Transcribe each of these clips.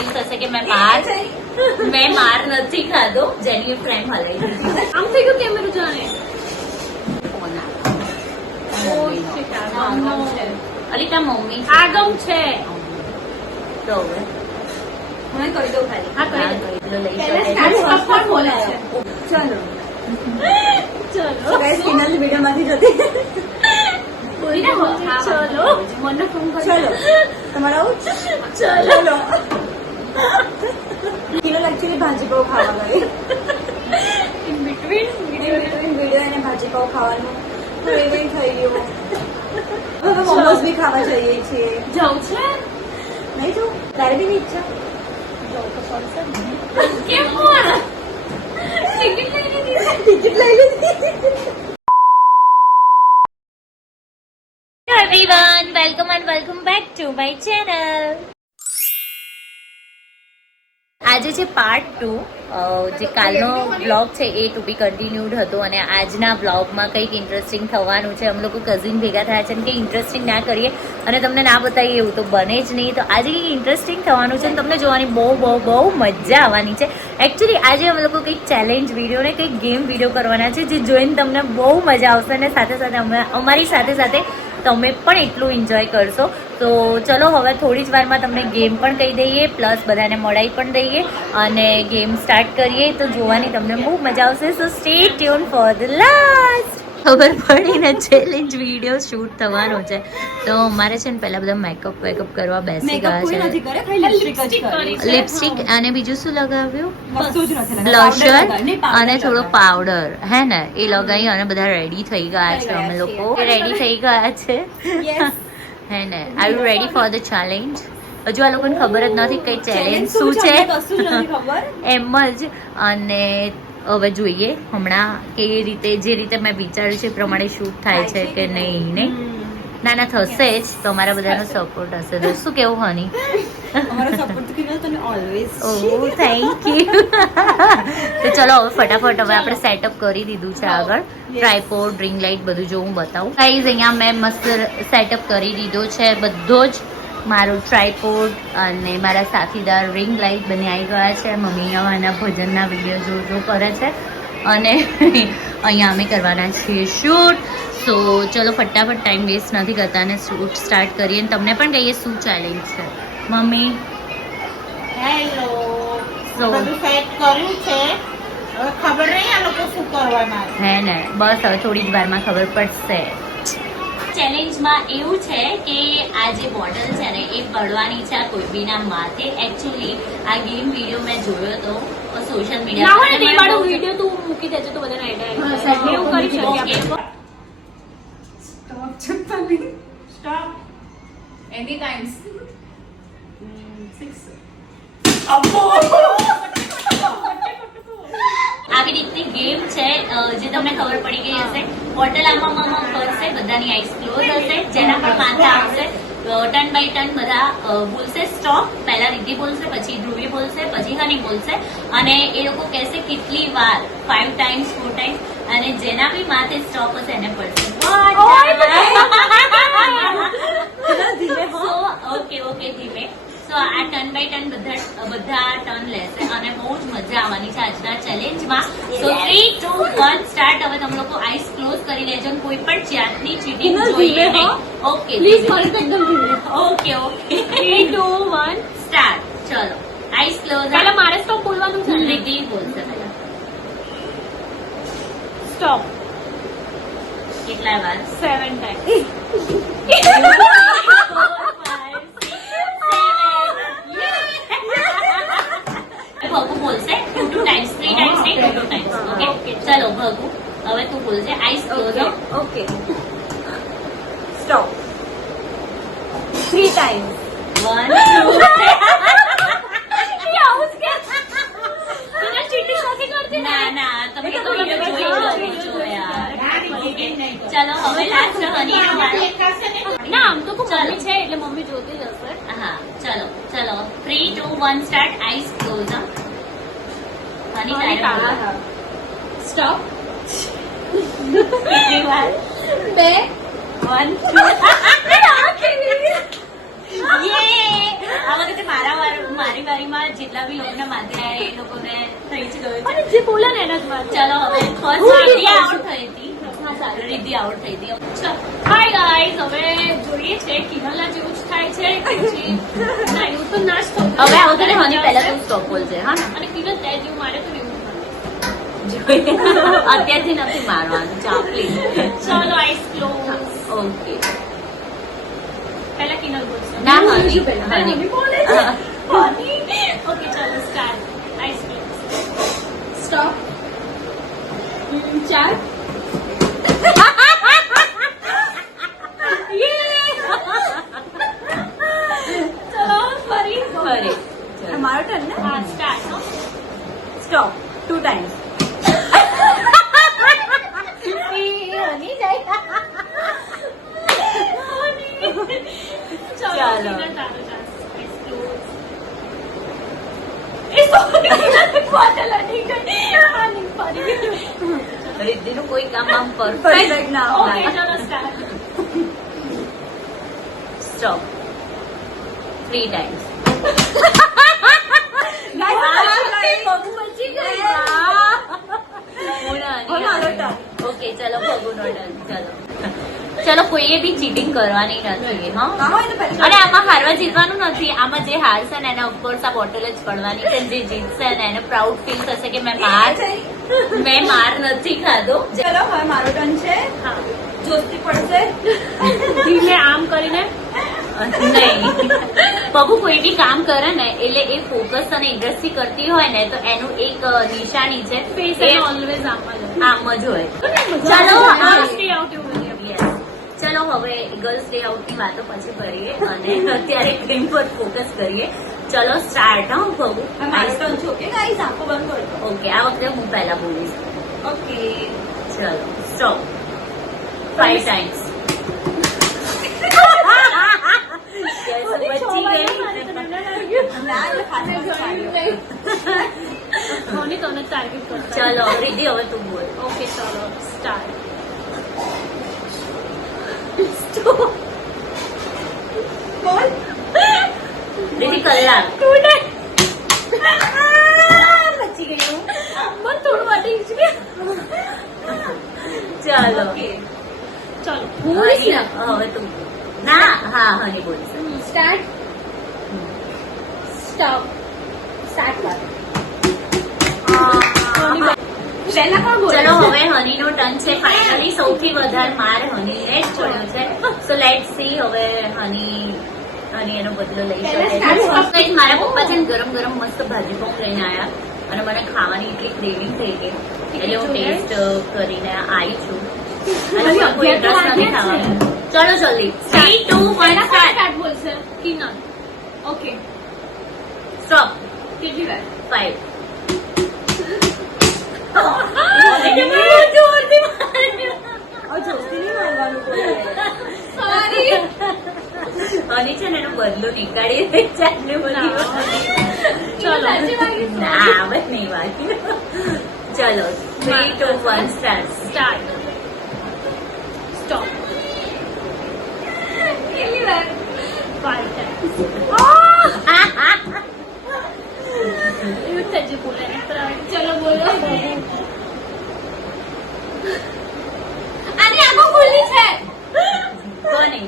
Feel થશે કે મેં માર નથી ખાધો, જેન્યુઇન પ્રેમ હલાઈ દીધી. આમ થઈ ગયું કેમેરું જાણે. અલિતા મમ્મી આગમ છે. તો હવે મને કરી દઉં ખાલી. હા કરી દઉં. લઈ પણ બોલે છે. ચલો ચલો ગાઈસ ફિનલ વિડિયો માંથી જતી ચલો મને ફોન કરો. ચલો તમારા આવું ચલો ચલો ફિનલ એકચ્યુઅલી ભાજી પાવ ખાવા ગઈ. ઇન બિટવીન વિડિયો અને ભાજી પાવ ખાવાનું ક્રેવિંગ થઈ ગયું. હવે મોમોસ બી ખાવા જઈએ છીએ. જાઉં છે. નહીં જો તારે બી ઈચ્છા કેમ પણ ટિકિટ લઈ લીધી. ટિકિટ લઈ લીધી. everyone, welcome and welcome back to my channel. આજે છે પાર્ટ 2. જે કાલનો બ્લોગ છે એ ટુ બી કન્ટિન્યુડ હતો અને આજના બ્લોગમાં કંઈક ઇન્ટરેસ્ટિંગ થવાનું છે. અમે લોકો કઝિન ભેગા થયા છે અને કંઈ ઇન્ટરેસ્ટિંગ ના કરીએ અને તમને ના બતાવીએ એવું તો બને જ નહીં. તો આજે કંઈક ઇન્ટરેસ્ટિંગ થવાનું છે અને તમને જોવાની બહુ મજા આવવાની છે. એકચ્યુઅલી આજે અમે લોકો કંઈક ચેલેન્જ વિડીયો ને કંઈક ગેમ વિડીયો કરવાના છે, જે જોઈને તમને બહુ મજા આવશે અને સાથે અમારી સાથે તમે પણ એટલું એન્જોય કરશો. તો ચલો હવે થોડી જ વારમાં તમને ગેમ પણ કહી દઈએ, પ્લસ બધાને મળાઈ પણ દઈએ અને ગેમ સ્ટાર્ટ કરીએ. તો જોવાની તમને બહુ મજા આવશે. સો stay tune for the last. ખબર પડીને ચેલેન્જ વિડીયો શૂટ થવાનો છે. તો અમારે છે ને પહેલા બધા મેકઅપ કરવા બેસી ગયા છે. લિપસ્ટિક અને બીજું શું લગાવ્યું? બ્લશર અને થોડો પાવડર, હે ને, એ લગાવી અને બધા રેડી થઈ ગયા છે. અમે લોકો રેડી થઈ ગયા છે, હે ને. Are you ready for the challenge? હજુ આ લોકોને ખબર જ નથી કઈ ચેલેન્જ શું છે એમ જ. અને હવે જોઈએ હમણાં કેવી રીતે, જે રીતે મેં વિચાર્યું છે એ પ્રમાણે શૂટ થાય છે કે નહીં. ના થશે જ. તો અમારા બધાનો સપોર્ટ હશે. તો શું કેવું હની? ઓહ થેન્ક યુ. તો ચલો હવે ફટાફટ હવે આપણે સેટઅપ કરી દીધું છે આગળ. ટ્રાયપોડ, રિંગ લાઇટ બધું જો હું બતાવું. ગાઈઝ અહીંયા મેં મસ્ત સેટઅપ કરી દીધો છે બધો જ. મારું ટ્રાયપોડ અને મારા સાથીદાર રિંગ લાઇટ બની આવી ગયા છે. મમ્મી એના ભજનના વિડીયો જો કરે છે અને અહીંયા અમે કરવાના છીએ શૂટ. સો ચલો ફટાફટ ટાઈમ વેસ્ટ નથી કરતા અને શૂટ સ્ટાર્ટ કરીએ. તમને પણ કહીએ શું ચેલેન્જ છે મમ્મી. હેલો. સો સેટ કર્યું છે, હવે ખબર નહીં આ લોકો શું કરવાના છે. હે ને, બસ હવે થોડી જ વારમાં ખબર પડશે. ચેલેન્જમાં એવું છે કે આ જે બોટલ છે ને એ પડવાની છે આ કોઈ બીના માથે. એકચ્યુઅલી આ ગેમ વિડીયો મેં જોયો તો સોશિયલ ના હોય ને તે વાળો મીડિયા. વિડીયો તું મૂકી દેજો તો બધાને આઈડિયા આવી જાય. એવું કરી શકીએ આપણે. સ્ટોપ એની ટાઈમ્સ. આવી રીતની ગેમ છે જે તમને ખબર પડી ગઈ હશે. બોટલ આમાં ફરશે, બધાની આઈસ ક્લોઝ હશે. જેના પણ માથે આવશે ટર્ન બાય ટર્ન બધા બોલશે સ્ટોપ. પહેલા રિદ્ધિ બોલશે, પછી ધ્રુવી બોલશે, પછી હની બોલશે અને એ લોકો કહેશે કેટલી વાર, 5 ટાઈમ્સ 4 ટાઈમ્સ. અને જેના બી માથે સ્ટોપ હશે એને પડશે. ઓકે ધીમે. તો આ ટર્ન બાય ટર્ન બધા ટર્ન લેશે અને બહુ જ મજા આવવાની છે આજના ચેલેન્જમાં. સો 3, 2, 1 સ્ટાર્ટ. હવે તમે લોકો આઈસ ક્લોઝ કરી લેજો. કોઈ પણ જાતની ચીટિંગ જોઈએ નહીં. ઓકે પ્લીઝ મારી તો એકદમ ધીમે. Okay 3, 2, 1 start. ચલો આઈસ ક્લોઝ. પહેલા મારે સ્ટોપ બોલવાનું છે. રિદ્ધિ બોલશે પહેલા. સ્ટોપ. કેટલા વાર? 7 ટાઈમ. ભગુ બોલશે 2 ટાઈમ્સ, 3 ટાઈમ્સ નહીં, 2 ટાઈમ્સ. ઓકે ચલો ભગુ હવે તું બોલશે eyes close. Okay stop. 3 times. 1 2 ના તમે તો વિડિયો જોઈ લો યાર. ચલો હવે લાસ્ટ હની. ના આમ તો મમ્મી છે એટલે મમ્મી જોતી જ હશે. હા ચલો 3, 2, 1 સ્ટાર્ટ. Eyes close. હની તારે સ્ટોપ. કેટલી વાર? 2 1 2 યે આ વખતે મારી વારીમાં જેટલા બી લોકોને માધ્યા એ લોકોને થઈ જ ગયું છે. અને જે બોલે ને એના જ વાત. ચલો હવે ફર્સ્ટ રિદ્ધિ આઉટ થઈ હતી. હા સારું, રિદ્ધિ આઉટ થઈ હતી. હાય ગાઈઝ, હવે જોઈએ છે કિનલના જેવું જ થાય છે કે પછી ના એવું તો ના જ થવું હવે આ વખતે હની પહેલા તું સ્ટોપ બોલજે. હા ને? અને કિનલ તે જેવું મારે તો એવું જ મારે. અત્યારથી નથી મારવાનું. ચા પ્લીઝ. ચલો આઈસ ક્લોઝ. ઓકે. પહેલા કિનલ બોલશે. ના હું હની શું પહેલા? હની. મમ્મી બોલે છે. હની. ઓકે ચલો સ્ટાર્ટ. Eyes close. સ્ટોપ 4 ચલો ફરી. ફરી. મારો ટર્ન ને હા સ્ટાર્ટ. હો. સ્ટોપ 2 times હની જાય. ચલો ચાલો. કિનલ તારો ચાન્સ. Eyes close. એ સોરી બોટલ અડી ગઈ. હા નહીં ફરી. રિદ્ધિનું કોઈ કામ આમ પરફેક્ટ પરફેક્ટ ના ઓકે હોય ચલો સ્ટાર્ટ. Stop 3 times. ઓકે ચલો ભગુનો turn. ચલો કોઈએ બી ચીટિંગ કરવાની નથી. હા ના હોય તો પહેલા અને આમાં હારવા જીતવાનું નથી. આમાં જે હારશે ને એને ઓફકોર્સ આ બોટલ જ પડવાની છે. જે જીતશે ને એને પ્રાઉડ ફીલ થશે કે મેં માર નથી ખાધો. ચલો હવે મારો ટર્ન છે હા જોસ્તી પડશે ધીમે આમ કરીને. નહીં, બબુ કોઈ બી કામ કરે ને એટલે એ ફોકસ અને ઇન્ટરેસ્ટથી કરતી હોય ને તો એનું એક નિશાની છે. ફેસ એ ઓલવેઝ આમ જ હોય. આમ જ હોય. ચાલો ચલો, હા હા. સ્ટે આઉટ એવું કરીએ. Yes. ચલો હવે ગર્લ્સ ડે આઉટ ની વાતો પછી કરીએ અને અત્યારે ગેમ પર ફોકસ કરીએ. ચલો સ્ટાર્ટ. હા બબુ. મારો ટર્ન છે ઓકે ગાઈસ આંખો બંધ કરજો ઓકે, આ વખતે હું પહેલા બોલીશ. ઓકે ચલો સ્ટોપ 5 times. Yes, બચી ગઈ. ના એટલે ખાલી ધોની તમને ટાર્ગેટ કરતા. ચલો રિદ્ધિ હવે તું બોલ. ઓકે ચલો સ્ટાર્ટ. બોલ રિદ્ધિ કલાક. બચી ગયું મને થોડું વાટી છે. ચલો ઓકે ચલો હની, હવે તું બોલ. ના હા હની બોલીશ. સ્ટાર્ટ સ્ટોપ સ્ટાર્ટ કર પહેલા કોણ બોલે ચલો હવે હનીનો ટર્ન છે. ફાઇનલી સૌથી વધારે માર હનીને જ પડ્યો છે. સો લેટ સી હવે હની એનો બદલો લઈ શકે છે. Guys, મારા પપ્પા છે ને ગરમ ગરમ મસ્ત ભાજી પાઉં લઈને આવ્યા અને મને ખાવાની એટલી ક્રેવિંગ થઈ ગઈ એટલે હું ટેસ્ટ કરીને આવી છું. અને મને કોઈ ઇન્ટરેસ્ટ નથી ખાવાનું. ચલો જલ્દી 3 2 1 સ્ટાર્ટ. સ્ટાર્ટ બોલશે કિનલ. ઓકે સ્ટોપ કેટલી વાર? 5. હવે જોસ્તી નહીં મારવાનું કોઈ સોરી. હની છે ને એનો બદલો નીકાળીએ ચાલે બધી ચલો ના આવત નહીં વાગી. ચલો 3 2 1 સ્ટાર્ટ. સ્ટાર્ટ. સ્ટોપ. કેટલી વાર 5 times. એવું જ થશે બોલે ને. ચલો બોલો. આની આંખો ખુલ્લી છે કોની?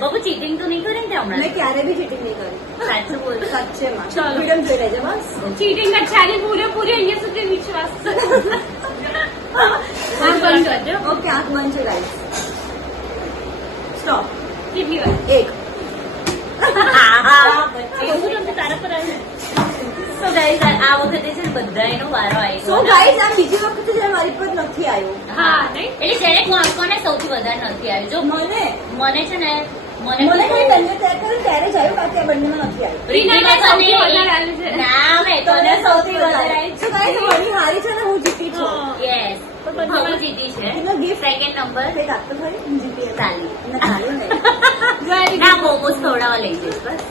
બાબુ ચીટિંગ તો નહીં કરે ને તે મેં હમણાં? ક્યારે બી ચીટિંગ નહીં કરી સાચું બોલ. સાચેમાં ચાલો. ફ્રીડમ જોઈ લેજે બસ ચીટિંગ અચ્છાની પૂરેપૂરી અહીંયા સુધી વિશ્વાસ છે. આંખ બંધ કરજો ઓકે આંખ બંધ છે ગાઈસ સ્ટોપ કેટલી વાર? 1 હું તમને તારા પર આવી. So guys, આ વખતે છે ને બધાયનો વારો આવ્યો. સો ગાઈસ આ બીજી વખતે જ્યારે મારી પર નથી આવ્યો હા નહીં એટલે જેને કોને સૌથી વધારે નથી આવ્યું? જો મને મને છે ને મને ખાલી તને તય કર્યું ત્યારે જ આવ્યું બાકી આ બંનેમાં નથી આવ્યું રીનાને સૌથી તને- વધારે આવ્યું છે. ના મેં તને સૌથી વધારે આવ્યું. So guys, મારી હારી છે ને હું જીતી છું Yes. પણ હું જીતી છે. એનો gift સેકન્ડ નંબર કંઈક આપતો ખરી હું જીતી હતી. તાલી. ના, તાલી નહીં. ના મોમોસ ખવડાવવા લઈ જઈશ બસ.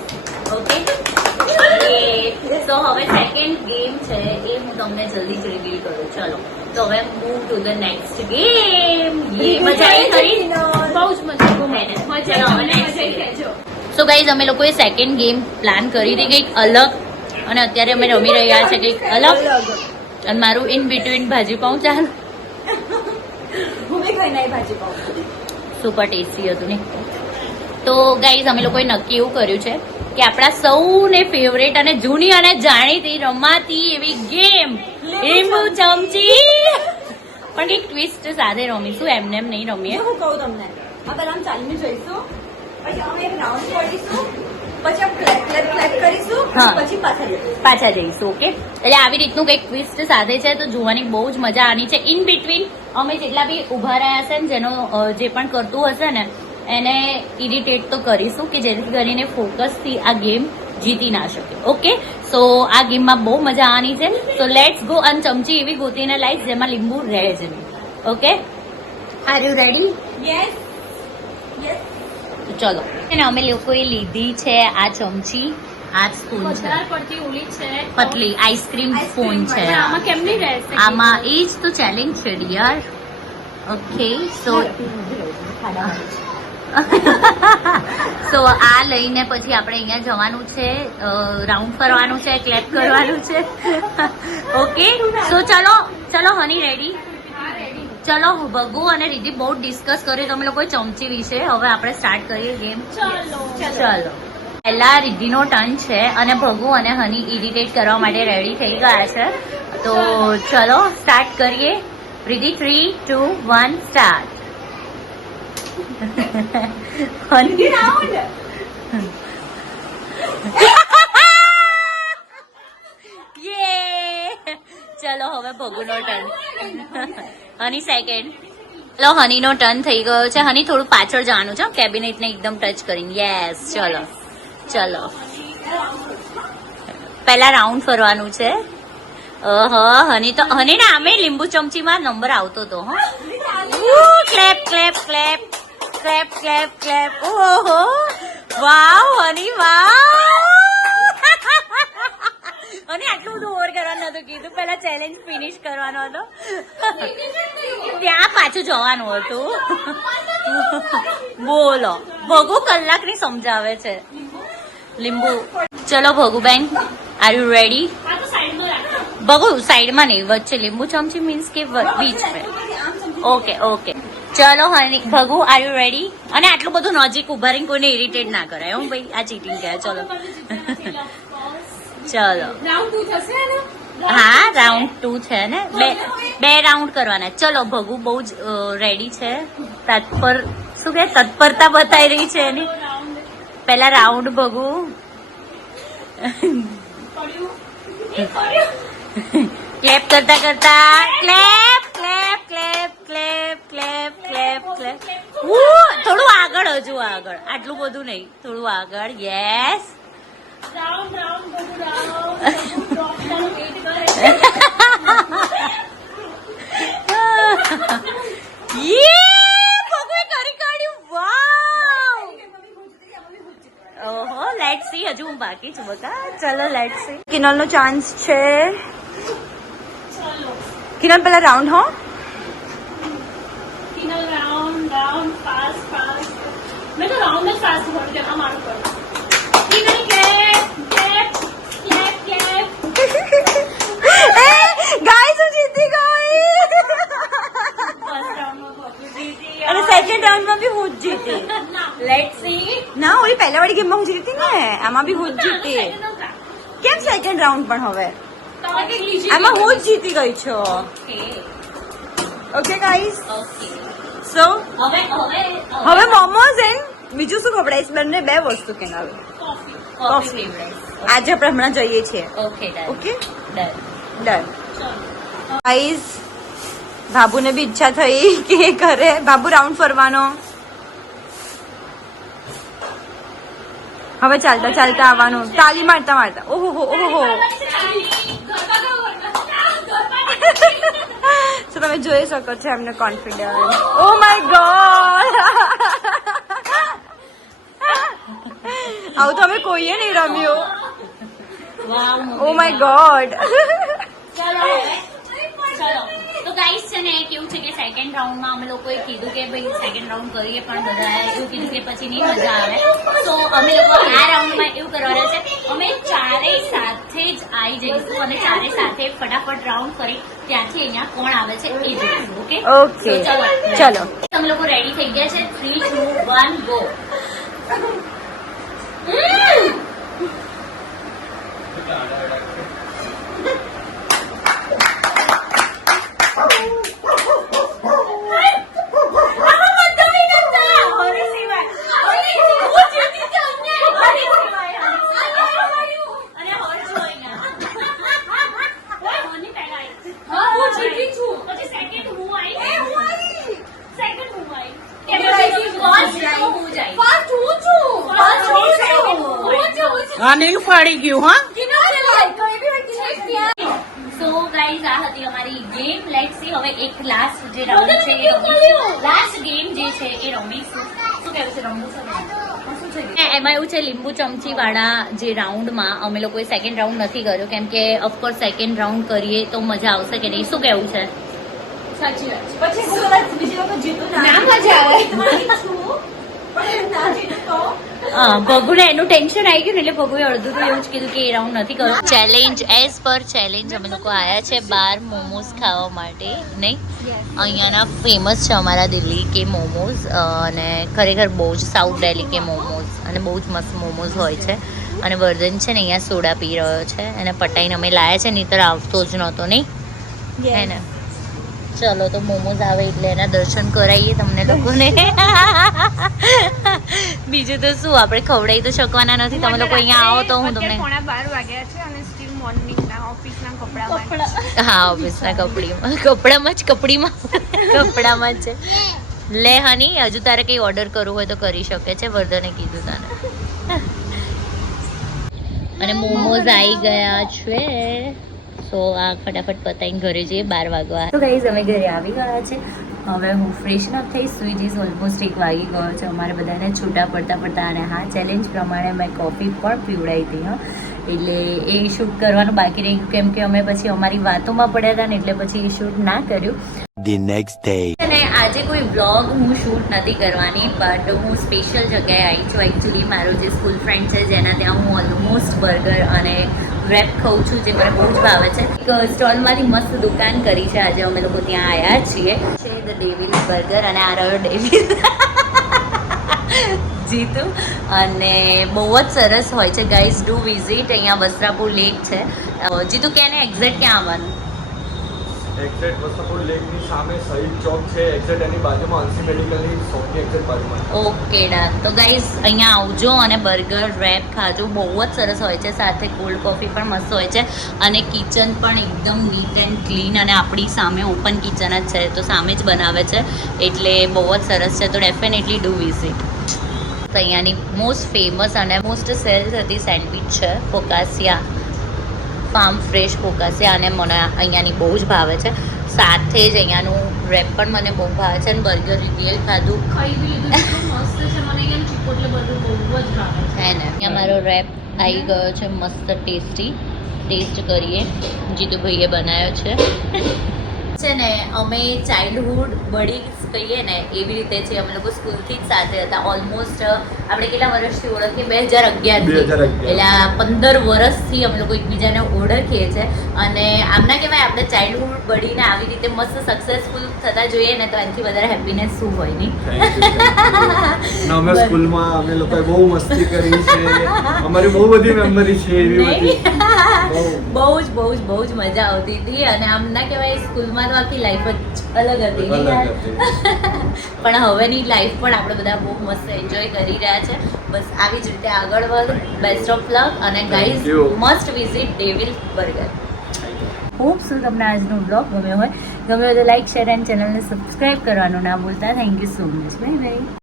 ઓકે સો હવે સેકન્ડ ગેમ છે એ હું તમને જલ્દી જ રિવીલ કરું. ચલો તો હવે move to the next game. મજા આવી ખરી? બહુ જ મજા ચલો, હવે next game. સો ગાઈઝ અમે લોકોએ સેકન્ડ ગેમ પ્લાન કરી હતી કંઈક અલગ, અને અત્યારે અમે રમી રહ્યા છે કંઈક અલગ. અને મારું ઇન બિટવીન ભાજી પાઉં ચાલ હું બી ખાઈને આવી ભાજી પાઉં. સુપર ટેસ્ટી હતું ને. તો ગાઈઝ અમે લોકોએ નક્કી એવું કર્યું છે કે આપણા સૌને ફેવરેટ અને જૂની અને જાણીતી રમાતી એવી ગેમ લીંબુ ચમચી પણ કંઈક ટ્વિસ્ટ સાથે રમીશું, એમને એમ નહીં રમીએ. હું કહું તમને, આ પહેલા આમ ચાલીને જોઈશું, પછી અમે એક રાઉન્ડ પડીશું, પછી આમ ક્લેપ ક્લેપ ક્લેપ કરીશું, હા. પછી પાછા જઈશું. પાછા જઈશું. ઓકે, એટલે આવી રીતનું કંઈક ટ્વિસ્ટ સાથે છે, તો જોવાની બહુ જ મજા આની છે. ઇન બિટવીન અમે જેટલા બી ઊભા રહ્યા છે ને, જેનો જે પણ કરતું હશે ને એને ઇરિટેટ તો કરીશું કે જેથી કરીને ફોકસથી આ ગેમ જીતી ના શકે. ઓકે, સો આ ગેમમાં બહુ મજા આવવાની છે. So let's go. અને ચમચી એવી ગોતીને લાઈશ જેમાં લીંબુ રહે જ નહીં. Okay, are you ready? Yes yes. ચલો, અને અમે લોકોએ લીધી છે આ ચમચી, આ સ્પૂન છે વધારે પડતી ઓલી છે પતલી આઈસ્ક્રીમ સ્પૂન છે. પણ આમાં કેમ નહીં રહેશે? આમાં એ જ તો ચેલેન્જ છે ડિયર. ઓકે, સો સો આ લઈને પછી આપણે અહીંયા જવાનું છે, રાઉન્ડ ફરવાનું છે, ક્લેપ કરવાનું છે. ઓકે, સો ચલો ચલો હની રેડી? ચલો, ભગુ અને રીધિ બહુ ડિસ્કસ કર્યું તમે લોકોએ ચમચી વિશે. હવે આપણે સ્ટાર્ટ કરીએ ગેમ. ચલો, પહેલા રિદ્ધિનો ટર્ન છે અને ભગુ અને હની ઇરિટેટ કરવા માટે રેડી થઈ ગયા છે. તો ચલો સ્ટાર્ટ કરીએ. રિદ્ધિ 3, 2, 1 સ્ટાર્ટ. હની રાઉન્ડ. યે! ચલો હવે ભગુનો ટર્ન. હની સેકન્ડ. ચલો હનીનો ટર્ન થઈ ગયો છે. હની થોડું પાછળ જવાનું છે, કેબિનેટને એકદમ ટચ કરીને. યસ, ચલો ચલો. પહેલા રાઉન્ડ ફરવાનું છે. હની તો હની ને આમે લીંબુ ચમચીમાં નંબર આવતો હતો. Clap clap clap clap clap clap. ઓહો, વાવ હની, વાવ. અને આટલું બધું ઓવર કરવાનું નતું કીધું, પેલા ચેલેન્જ ફિનિશ કરવાનો હતો. ત્યાં પાછું જવાનું હતું. બોલો, ભગુ કલાકની સમજાવે છે લીંબુ. ચલો ભગુબેન, આર યુ રેડી? આ તો સાઈડમાં રાખો. ભગુ સાઈડમાં નહીં, વચ્ચે લીંબુ ચમચી મીન્સ કે બીચ પે. ઓકે ઓકે, ચલો હની ભગુ, આર યુ રેડી? અને આટલું બધું નજીક ઉભા રહીને કોઈને ઇરિટેટ ના કરાય. હું ભાઈ, આ ચીટિંગ કહેવાય. ચલો ચલો. રાઉન્ડ 2 થશે ને? હા, રાઉન્ડ 2 છે ને, બે રાઉન્ડ કરવાના. ચલો ભગુ બહુ જ રેડી છે, તત્પર, શું કે તત્પરતા બતાવી રહી છે એની. પહેલા રાઉન્ડ ભગુ. ક્લેપ કરતા કરતા clap clap clap clap clap clap clap. થોડું આગળ, હજુ આગળ, આટલું બધું નહીં, થોડું આગળ. યસ. રાઉન્ડ બધું રાઉન્ડ ડ્રોપ કરવાનું વેઇટ કરે. ભગવે કરી કાઢ્યું. વાવ. ઓહો, લેટ્સ સી. હજુ હું બાકી છું બકા. ચલો લેટ્સ સી. કિનલનો ચાન્સ છે. ચલો કિનલ પહેલા રાઉન્ડ હો. Kinal round fast. મેં તો રાઉન્ડ જ ફાસ્ટ ભરું છું, આ મારું પર. Kinal clap clap clap clap. Guys, હું જીતી ગઈ. ફર્સ્ટ રાઉન્ડમાં ભગુ જીતી. અને સેકન્ડ રાઉન્ડમાં બી હું જ જીતી. Let's see. ના, ઓલી પહેલા વાળી ગેમમાં હું જીતી ને, આમાં બી હું જ જીતી. કેમ સેકન્ડ રાઉન્ડ પણ હવે? આમાં હું જ જીતી ગઈ છું. Okay okay guys, okay. So હવે હવે મોમોઝ એન્ડ બીજું શું ખવડાવીશ? બંને બે વસ્તુ કેનાલ. કોફી. કોફી. આજે આપણે હમણાં જઈએ છીએ. Okay done. Okay done. Done. ચલો ગાઈસ, બાબુને બી ઈચ્છા થઈ કે કરે. બાબુ રાઉન્ડ ફરવાનો. હવે ચાલતા ચાલતા આવવાનું, તાલી મારતા મારતા. ઓહો ઓહો. તો તમે જોઈ શકો છો એમને કોન્ફિડન્સ. ઓ માય ગોડ, આવું તો અમે કોઈએ નહીં રમ્યું. વાવ. Oh my God. ચલો. તો ગાઈસ છે ને કેવું છે કે સેકન્ડ રાઉન્ડમાં અમે લોકોએ કીધું કે ભાઈ સેકન્ડ રાઉન્ડ કરીએ પણ બધા એવું કીધું કે પછી નહીં મજા આવે તો અમે લોકો આ રાઉન્ડમાં એવું કરવાના છે અમે ચારેય સાથે જ આવી જઈશું અને ચારે સાથે ફટાફટ રાઉન્ડ કરી ત્યાંથી અહીંયા કોણ આવે છે એ જોઈશું ઓકે Okay. ચલો. તમે લોકો રેડી થઈ ગયા છે 3, 2, 1 ગો અનિલ ફાડી ગયું હા સો ગાઈઝ આ હતી અમારી ગેમ લેટ્સ સી હવે એક લાસ્ટ જે રાઉન્ડ છે એ રમીશું લાસ્ટ ગેમ જે છે એ રમીશું શું કહેવું છે રમવું છે એમાં એવું છે લીંબુ ચમચી વાળા જે રાઉન્ડમાં અમે લોકોએ સેકન્ડ રાઉન્ડ નથી કર્યો કેમ કે ઓફકોર્સ સેકન્ડ રાઉન્ડ કરીએ તો મજા આવશે કે નહીં શું કહેવું છે સાચી વાત છે. પછી હું કદાચ બીજી વખત જીતું ના મજા આવે ભગુને એનું ટેન્શન આવી ગયું ને એટલે ભગુએ અડધું તો એવું જ કીધું કે એ રાઉન્ડ નથી કરો ચેલેન્જ એઝ પર ચેલેન્જ અમે લોકો આવ્યા છે બહાર મોમોઝ ખાવા માટે નહીં અહીંયાના ફેમસ છે અમારા દિલ્હી કે મોમોઝ અને ખરેખર બહુ જ સાઉથ દિલ્હી કે મોમોઝ અને બહુ જ મસ્ત મોમોઝ હોય છે અને વર્ધન છે ને અહીંયા સોડા પી રહ્યો છે અને પટાઈને અમે લાયા છે નહીંતર આવતો જ નહોતો નહીં હે ને ચલો તો મોમોઝ આવે એટલે એના દર્શન કરાવીએ તમને લોકોને બીજું તો શું આપણે ખવડાવી તો શકવાના નથી તમે લોકો અહીંયા આવો તો હું તમને 12 વાગ્યા છે અને સ્ટીલ મોર્નિંગના ઓફિસના કપડામાં હા ઓફિસના કપડામાં જ કપડામાં જ છે લે હની હજુ તારે કંઈ ઓર્ડર કરવું હોય તો કરી શકે છે વર્ધને કીધું તને અને મોમોઝ આવી ગયા છે તો આ ફટાફટ પતાવીને ઘરે જઈએ 12 વાગવા તો ગાઈઝ અમે ઘરે આવી ગયા છે હવે હું ફ્રેશન અપ થઈ સુઈ જઈશ ઓલમોસ્ટ 1 વાગી ગયો છે અમારે બધાને છૂટા પડતા અને હા ચેલેન્જ પ્રમાણે મેં કોફી પણ પીવડાવી હતી હા એટલે એ શૂટ કરવાનું બાકી રહી કેમ કે અમે પછી અમારી વાતોમાં પડ્યા હતા ને એટલે પછી એ શૂટ ના કર્યું The next day. અને આજે કોઈ વ્લોગ હું શૂટ નથી કરવાની બટ હું સ્પેશિયલ જગ્યાએ આવી છું એકચ્યુઅલી મારો જે સ્કૂલ ફ્રેન્ડ છે જેના ત્યાં હું ઓલમોસ્ટ બર્ગર અને રેપ ખાઉં છું જે મને બહુ જ ભાવે છે એક સ્ટોલમાંથી મસ્ત દુકાન કરી છે આજે અમે લોકો ત્યાં આવ્યા છીએ છે ધ ડેવિલ બર્ગર અને આ રહ્યો ડેવિલ જીતુ અને બહુ જ સરસ હોય છે ગાઈઝ ડુ વિઝિટ અહીંયા વસ્ત્રાપુર લેક છે જીતુ ક્યાં ને એક્ઝેક્ટ ક્યાં આવવાનું એક્ઝેક્ટ વસ્ત્રાપુર લેકની સામે શહીદ ચોક છે એક્ઝેક્ટ એની બાજુમાં અંશી મેડિકલની શોપની એક્ઝેક્ટ બાજુમાં ઓકે ડન તો ગાઈઝ અહીંયા આવજો અને બર્ગર રેપ ખાજો બહુ જ સરસ હોય છે સાથે કોલ્ડ કોફી પણ મસ્ત હોય છે અને કિચન પણ એકદમ નીટ એન્ડ ક્લીન અને આપણી સામે ઓપન કિચન જ છે તો સામે જ બનાવે છે એટલે બહુ જ સરસ છે તો ડેફિનેટલી ડુ વિઝિટ તો અહીંયાની મોસ્ટ ફેમસ અને મોસ્ટ સેલ થતી સેન્ડવિચ છે ફોકાસિયા ફાર્મ ફ્રેશ ફોકાસિયા અને મને અહીંયાની બહુ જ ભાવે છે સાથે જ અહીંયાનું રેપ પણ મને બહુ ભાવે છે અને બર્ગર રિયલ ખાધું ખાઈ બી લીધું એટલું મસ્ત છે મને અહીંયા ચિપોટલે બધું બહુ જ ભાવે છે હે ને અહીંયા મારો રેપ આવી ગયો છે મસ્ત ટેસ્ટી ટેસ્ટ કરીએ જીતુભાઈએ બનાવ્યો છે ને અમે ચાઇલ્ડહુડ બડીઝ કહીએ ને એવી રીતે છે અમે લોકો સ્કૂલથી જ સાથે હતા ઓલમોસ્ટ આપણે કેટલા વર્ષથી ઓળખીએ 2011 એટલે 15 વર્ષથી અમે લોકો એકબીજાને ઓળખીએ છીએ અને આમના કહેવાય આપણે ચાઇલ્ડહુડ બડીને આવી રીતે મસ્ત સક્સેસફુલ થતા જોઈએ ને તો એનાથી વધારે હેપીનેસ શું હોય નહીં અમે સ્કૂલમાં અમે લોકોએ બહુ મસ્તી કરી છે અમારી બહુ બધી મેમરી છે એવી બધી બહુ જ મજા આવતી હતી અને આમ ના કહેવાય સ્કૂલમાં તો આખી લાઈફ જ અલગ હતી નહીં યાર? પણ હવેની લાઈફ પણ આપણે બધા બહુ મસ્ત એન્જોય કરી રહ્યા છે બસ આવી જ રીતે આગળ વધ બેસ્ટ ઓફ લક અને guys must visit devil burger hope so તમને આજનો બ્લોગ ગમ્યો હોય તો લાઈક શેર એન્ડ ચેનલને સબસ્ક્રાઈબ કરવાનું ના ભૂલતા thank you so much bye bye